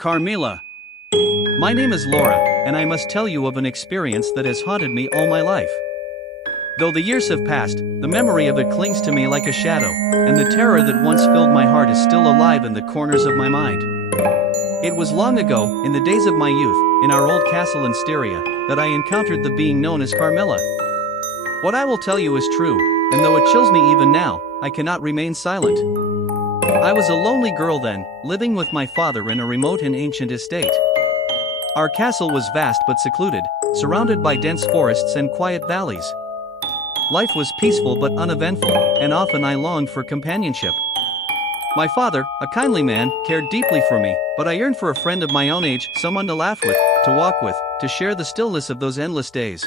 Carmilla. My name is Laura, and I must tell you of an experience that has haunted me all my life. Though the years have passed, the memory of it clings to me like a shadow, and the terror that once filled my heart is still alive in the corners of my mind. It was long ago, in the days of my youth, in our old castle in Styria, that I encountered the being known as Carmilla. What I will tell you is true, and though it chills me even now, I cannot remain silent. I was a lonely girl then, living with my father in a remote and ancient estate. Our castle was vast but secluded, surrounded by dense forests and quiet valleys. Life was peaceful but uneventful, and often I longed for companionship. My father, a kindly man, cared deeply for me, but I yearned for a friend of my own age, someone to laugh with, to walk with, to share the stillness of those endless days.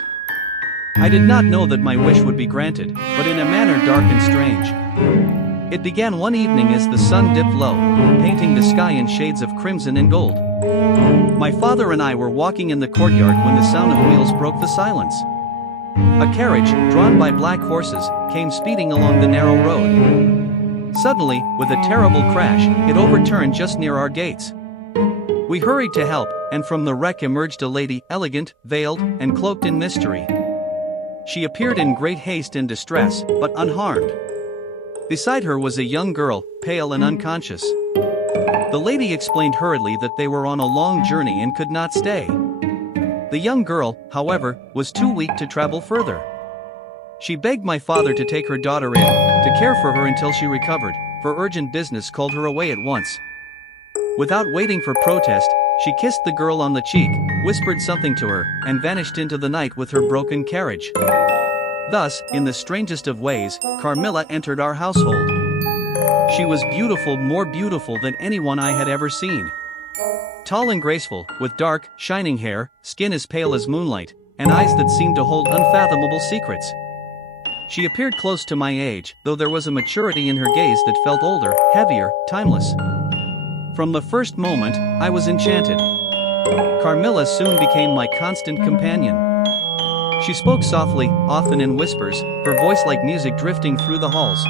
I did not know that my wish would be granted, but in a manner dark and strange. It began one evening as the sun dipped low, painting the sky in shades of crimson and gold. My father and I were walking in the courtyard when the sound of wheels broke the silence. A carriage, drawn by black horses, came speeding along the narrow road. Suddenly, with a terrible crash, it overturned just near our gates. We hurried to help, and from the wreck emerged a lady, elegant, veiled, and cloaked in mystery. She appeared in great haste and distress, but unharmed. Beside her was a young girl, pale and unconscious. The lady explained hurriedly that they were on a long journey and could not stay. The young girl, however, was too weak to travel further. She begged my father to take her daughter in, to care for her until she recovered, for urgent business called her away at once. Without waiting for protest, she kissed the girl on the cheek, whispered something to her, and vanished into the night with her broken carriage. Thus, in the strangest of ways, Carmilla entered our household. She was beautiful, more beautiful than anyone I had ever seen. Tall and graceful, with dark, shining hair, skin as pale as moonlight, and eyes that seemed to hold unfathomable secrets. She appeared close to my age, though there was a maturity in her gaze that felt older, heavier, timeless. From the first moment, I was enchanted. Carmilla soon became my constant companion. She spoke softly, often in whispers, her voice like music drifting through the halls.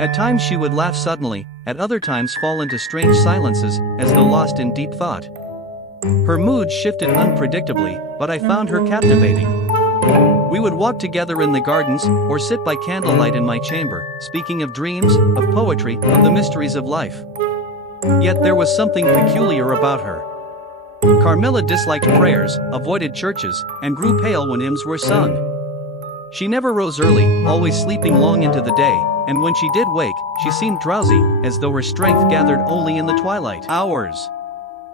At times she would laugh suddenly, at other times fall into strange silences, as though lost in deep thought. Her mood shifted unpredictably, but I found her captivating. We would walk together in the gardens, or sit by candlelight in my chamber, speaking of dreams, of poetry, of the mysteries of life. Yet there was something peculiar about her. Carmilla disliked prayers, avoided churches, and grew pale when hymns were sung. She never rose early, always sleeping long into the day, and when she did wake, she seemed drowsy, as though her strength gathered only in the twilight hours.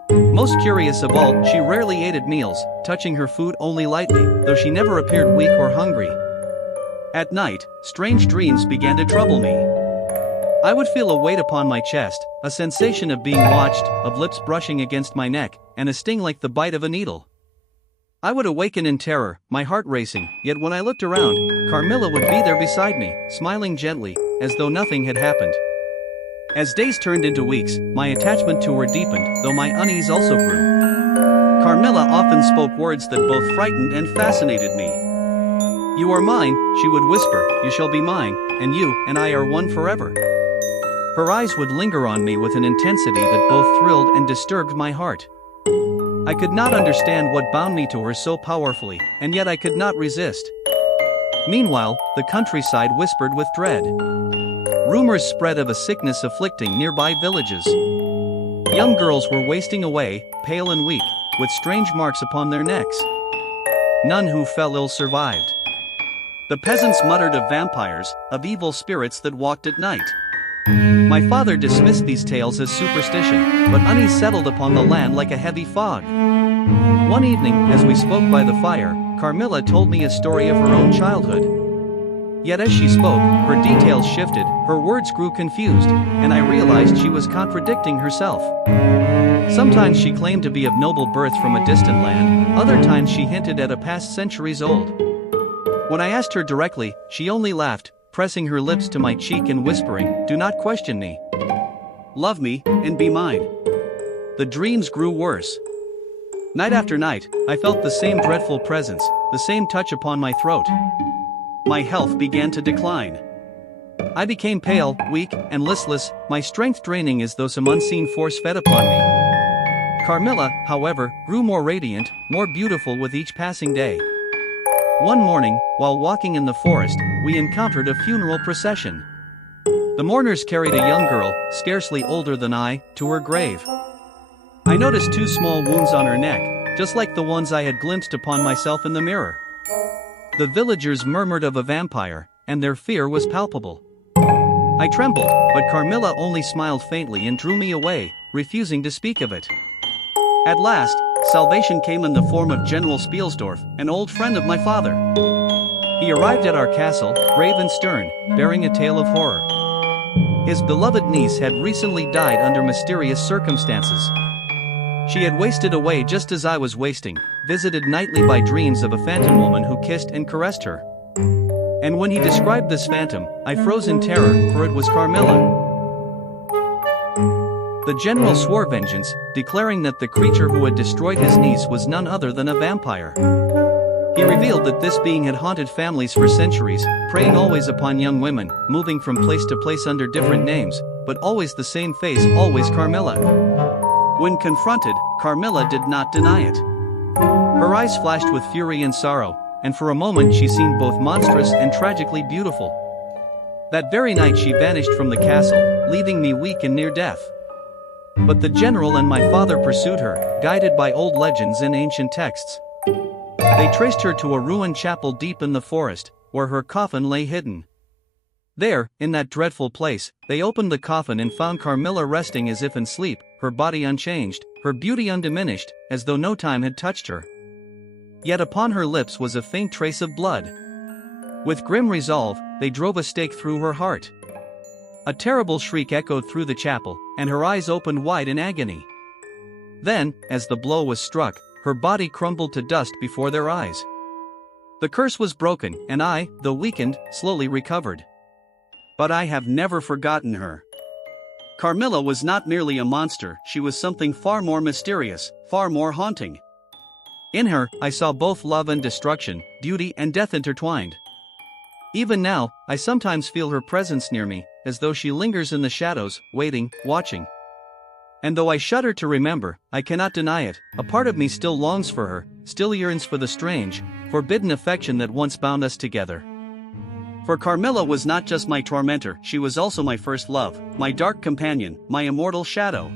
Most curious of all, she rarely ate at meals, touching her food only lightly, though she never appeared weak or hungry. At night, strange dreams began to trouble me. I would feel a weight upon my chest, a sensation of being watched, of lips brushing against my neck, and a sting like the bite of a needle. I would awaken in terror, my heart racing, yet when I looked around, Carmilla would be there beside me, smiling gently, as though nothing had happened. As days turned into weeks, my attachment to her deepened, though my unease also grew. Carmilla often spoke words that both frightened and fascinated me. "You are mine," she would whisper, "you shall be mine, and you and I are one forever." Her eyes would linger on me with an intensity that both thrilled and disturbed my heart. I could not understand what bound me to her so powerfully, and yet I could not resist. Meanwhile, the countryside whispered with dread. Rumors spread of a sickness afflicting nearby villages. Young girls were wasting away, pale and weak, with strange marks upon their necks. None who fell ill survived. The peasants muttered of vampires, of evil spirits that walked at night. My father dismissed these tales as superstition, but unease settled upon the land like a heavy fog. One evening, as we spoke by the fire, Carmilla told me a story of her own childhood. Yet as she spoke, her details shifted, her words grew confused, and I realized she was contradicting herself. Sometimes she claimed to be of noble birth from a distant land, other times she hinted at a past centuries old. When I asked her directly, she only laughed, pressing her lips to my cheek and whispering, "Do not question me. Love me, and be mine." The dreams grew worse. Night after night, I felt the same dreadful presence, the same touch upon my throat. My health began to decline. I became pale, weak, and listless, my strength draining as though some unseen force fed upon me. Carmilla, however, grew more radiant, more beautiful with each passing day. One morning, while walking in the forest, we encountered a funeral procession. The mourners carried a young girl, scarcely older than I, to her grave. I noticed 2 small wounds on her neck, just like the ones I had glimpsed upon myself in the mirror. The villagers murmured of a vampire, and their fear was palpable. I trembled, but Carmilla only smiled faintly and drew me away, refusing to speak of it. At last, salvation came in the form of General Spielsdorf, an old friend of my father. He arrived at our castle, grave and stern, bearing a tale of horror. His beloved niece had recently died under mysterious circumstances. She had wasted away just as I was wasting, visited nightly by dreams of a phantom woman who kissed and caressed her. And when he described this phantom, I froze in terror, for it was Carmilla. The general swore vengeance, declaring that the creature who had destroyed his niece was none other than a vampire. He revealed that this being had haunted families for centuries, preying always upon young women, moving from place to place under different names, but always the same face, always Carmilla. When confronted, Carmilla did not deny it. Her eyes flashed with fury and sorrow, and for a moment she seemed both monstrous and tragically beautiful. That very night she vanished from the castle, leaving me weak and near death. But the general and my father pursued her, guided by old legends and ancient texts. They traced her to a ruined chapel deep in the forest, where her coffin lay hidden. There, in that dreadful place, they opened the coffin and found Carmilla resting as if in sleep, her body unchanged, her beauty undiminished, as though no time had touched her. Yet upon her lips was a faint trace of blood. With grim resolve, they drove a stake through her heart. A terrible shriek echoed through the chapel, and her eyes opened wide in agony. Then, as the blow was struck, her body crumbled to dust before their eyes. The curse was broken, and I, though weakened, slowly recovered. But I have never forgotten her. Carmilla was not merely a monster, she was something far more mysterious, far more haunting. In her, I saw both love and destruction, beauty and death intertwined. Even now, I sometimes feel her presence near me, as though she lingers in the shadows, waiting, watching. And though I shudder to remember, I cannot deny it, a part of me still longs for her, still yearns for the strange, forbidden affection that once bound us together. For Carmilla was not just my tormentor, she was also my first love, my dark companion, my immortal shadow.